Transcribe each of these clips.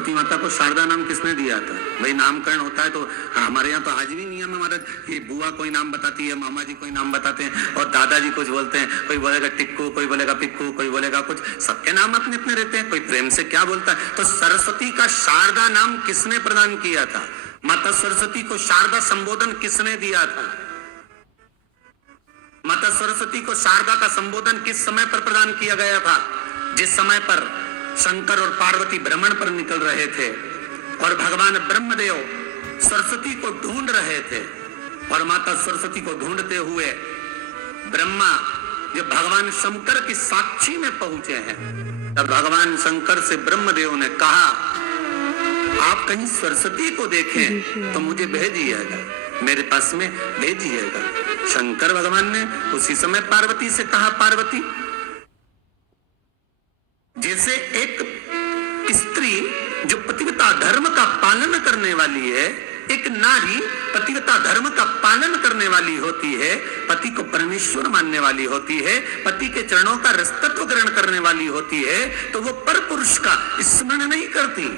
सरस्वती माता को शारदा नाम किसने दिया था? भाई नामकरण होता है तो हमारे यहाँ तो आज भी नियम है महाराज, ये बुआ कोई नाम बताती है, मामा जी कोई नाम बताते हैं और दादाजी कुछ बोलते हैं, कोई बोलेगा टिक्कू, कोई बोलेगा पिक्कू, कोई बोलेगा कुछ, सबके नाम अपने अपने रहते हैं, कोई प्रेम से क्या बोलता है। तो सरस्वती का शारदा नाम किसने प्रदान किया था? माता सरस्वती को शारदा संबोधन किसने दिया था? माता सरस्वती को शारदा का संबोधन किस समय पर प्रदान किया गया था? जिस समय पर शंकर और पार्वती भ्रमण पर निकल रहे थे और भगवान ब्रह्मदेव सरस्वती को ढूंढ रहे थे और माता सरस्वती को ढूंढते हुए ब्रह्मा जब भगवान शंकर की साक्षी में पहुंचे हैं, तब भगवान शंकर से ब्रह्मदेव ने कहा, आप कहीं सरस्वती को देखें तो मुझे भेजिएगा, मेरे पास में भेजिएगा। शंकर भगवान ने उसी समय पार्वती से कहा, पार्वती, जैसे एक स्त्री जो पतिव्रता धर्म का पालन करने वाली है, एक नारी पतिव्रता धर्म का पालन करने वाली होती है, पति को परमेश्वर मानने वाली होती है, पति के चरणों का रसतत्व ग्रहण करने वाली होती है, तो वो पर पुरुष का स्मरण नहीं करती।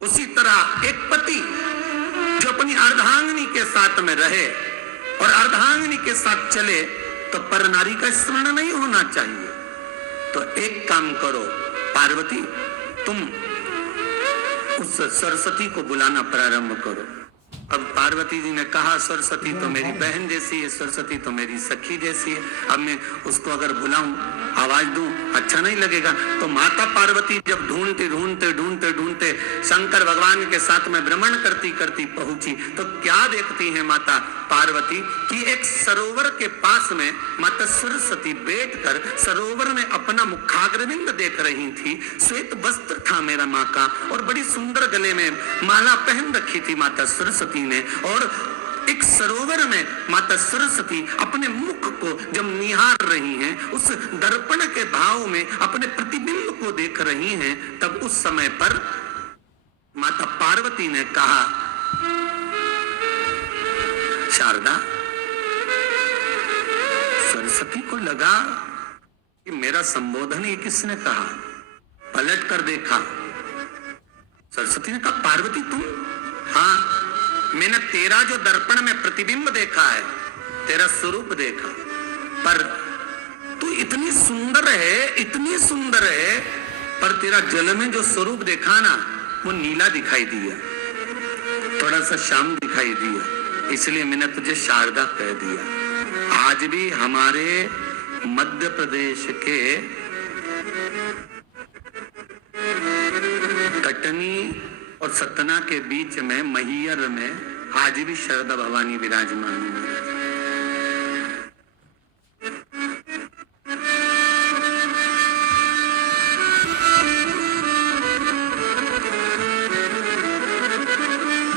उसी तरह एक पति जो अपनी अर्धांगिनी के साथ में रहे और अर्धांगिनी के साथ चले, तो पर नारी का स्मरण नहीं होना चाहिए। तो एक काम करो पार्वती, तुम उस सरस्वती को बुलाना प्रारंभ करो। अब पार्वती जी ने कहा, सरस्वती तो मेरी बहन जैसी है, सरस्वती तो मेरी सखी जैसी है, अब मैं उसको अगर बुलाऊं, आवाज दूं, अच्छा नहीं लगेगा। तो माता पार्वती जब ढूंढते ढूंढते ढूंढते ढूंढते शंकर भगवान के साथ में भ्रमण करती करती पहुंची, तो क्या देखती है माता पार्वती कि एक सरोवर के पास में माता सरस्वती बैठकर सरोवर में अपना मुखाग्रविंद देख रही थी। श्वेत वस्त्र था मेरा माँ का और बड़ी सुंदर गले में माला पहन रखी थी माता सरस्वती ने, और एक सरोवर में माता सरस्वती अपने मुख को जब निहार रही हैं, उस दर्पण के भाव में अपने प्रतिबिंब को देख रही हैं, तब उस समय पर माता पार्वती ने कहा, शारदा, सरस्वती को लगा कि मेरा संबोधन ये किसने कहा। पलट कर देखा, सरस्वती ने कहा, पार्वती तुम? हाँ, मैंने तेरा जो दर्पण में प्रतिबिंब देखा है, तेरा स्वरूप देखा, पर तू इतनी सुंदर है, इतनी सुंदर है, पर तेरा जल में जो स्वरूप देखा ना, वो नीला दिखाई दिया, थोड़ा सा श्याम दिखाई दिया, इसलिए मैंने तुझे शारदा कह दिया। आज भी हमारे मध्य प्रदेश के कटनी और सतना के बीच में मैहर में आज भी शारदा भवानी विराजमान है।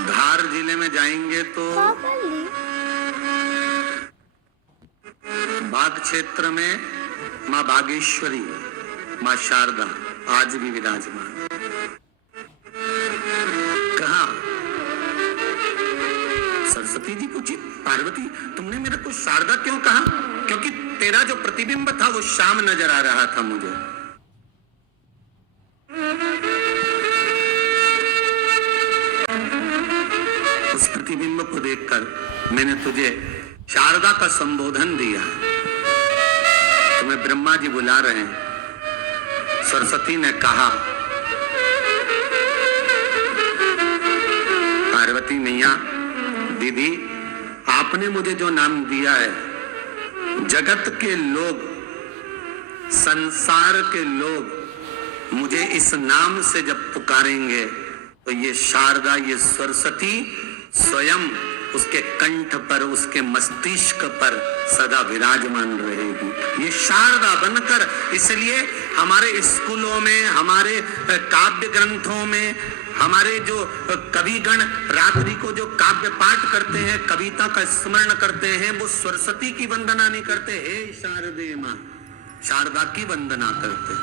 धार जिले में जाएंगे तो बाग क्षेत्र में मां बागेश्वरी, मां शारदा आज भी विराजमान। सरस्वती जी पूछी, पार्वती तुमने मेरे को शारदा क्यों कहा? क्योंकि तेरा जो प्रतिबिंब था वो श्याम नजर आ रहा था मुझे। उस प्रतिबिंब को देखकर मैंने तुझे शारदा का संबोधन दिया। तुम्हें ब्रह्मा जी बुला रहे हैं। सरस्वती ने कहा, पार्वती मैया, दीदी, आपने मुझे जो नाम दिया है, जगत के लोग, संसार के लोग मुझे इस नाम से जब पुकारेंगे, तो ये शारदा, ये सरस्वती स्वयं उसके कंठ पर, उसके मस्तिष्क पर सदा विराजमान रहेगी, ये शारदा बनकर। इसलिए हमारे स्कूलों में, हमारे काव्य ग्रंथों में, हमारे जो कविगण रात्रि को जो काव्य पाठ करते हैं, कविता का स्मरण करते हैं, वो सरस्वती की वंदना नहीं करते, हे शारदे मां, शारदा की वंदना करते।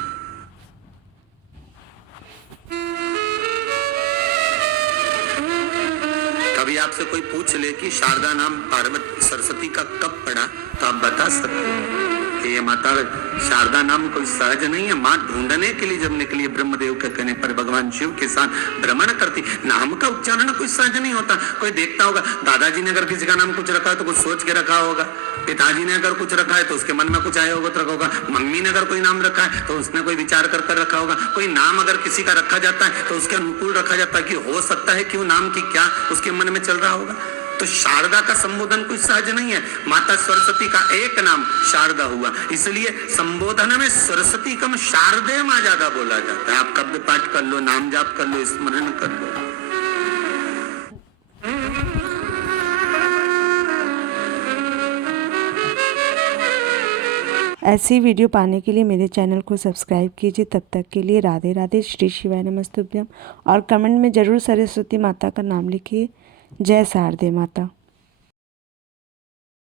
कभी आपसे कोई पूछ ले कि शारदा नाम पार्वती सरस्वती का कब पड़ा, तो आप बता सकते हैं। कि ये माता शारदा नाम कोई सहज नहीं है। माँ ढूंढने के लिए जब निकली ब्रह्मदेव के कहने पर भगवान शिव के साथ भ्रमण करती। नाम का उच्चारण कोई सहज नहीं होता। कोई देखता होगा, दादाजी ने अगर किसी का नाम कुछ रखा है तो कुछ सोच के रखा होगा, पिताजी ने अगर कुछ रखा है तो उसके मन में कुछ आया होगा तो रखा होगा, मम्मी ने अगर कोई नाम रखा है तो उसने कोई विचार कर कर रखा होगा। कोई नाम अगर किसी का रखा जाता है तो उसके अनुकूल रखा जाता है कि हो सकता है कि वो नाम की क्या उसके मन में चल रहा होगा। तो शारदा का संबोधन कोई सहज नहीं है। माता सरस्वती का एक नाम शारदा हुआ, इसलिए संबोधन में सरस्वती कम शारदे मां ज्यादा बोला जाता है। आप कब्द पाठ कर लो, नाम जाप कर लो, स्मरण कर लो। ऐसी वीडियो पाने के लिए मेरे चैनल को सब्सक्राइब कीजिए। तब तक के लिए राधे राधे, श्री शिवाय नमस्तुभ्यम। और कमेंट में ज़रूर सरस्वती माता का नाम लिखिए। जय शारदे माता।